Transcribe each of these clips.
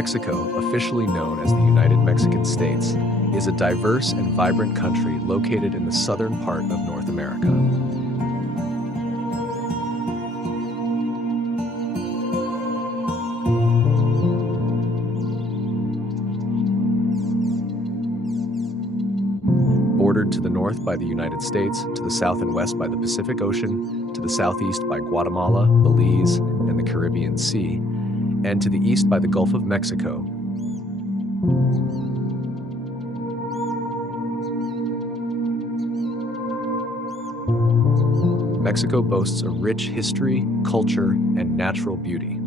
Mexico, officially known as the United Mexican States, is a diverse and vibrant country located in the southern part of North America. Bordered to the north by the United States, to the south and west by the Pacific Ocean, to the southeast by Guatemala, Belize, and the Caribbean Sea, and to the east by the Gulf of Mexico. Mexico boasts a rich history, culture, and natural beauty.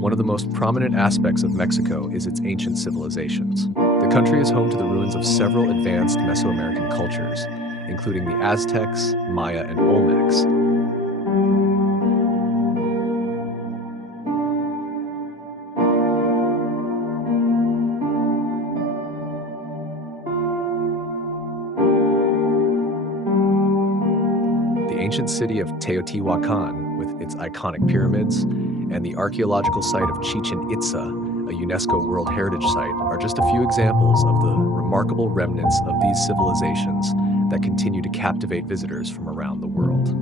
One of the most prominent aspects of Mexico is its ancient civilizations. The country is home to the ruins of several advanced Mesoamerican cultures, including the Aztecs, Maya, and Olmecs. The ancient city of Teotihuacan, with its iconic pyramids, and the archaeological site of Chichen Itza, a UNESCO World Heritage Site, are just a few examples of the remarkable remnants of these civilizations that continue to captivate visitors from around the world.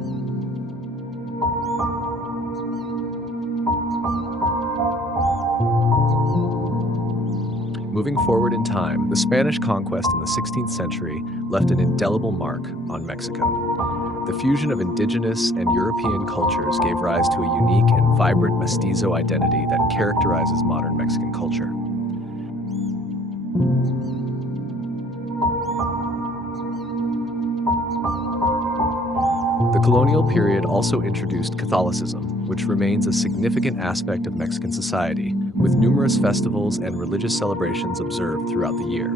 Moving forward in time, the Spanish conquest in the 16th century left an indelible mark on Mexico. The fusion of indigenous and European cultures gave rise to a unique and vibrant mestizo identity that characterizes modern Mexican culture. The colonial period also introduced Catholicism, which remains a significant aspect of Mexican society, with numerous festivals and religious celebrations observed throughout the year.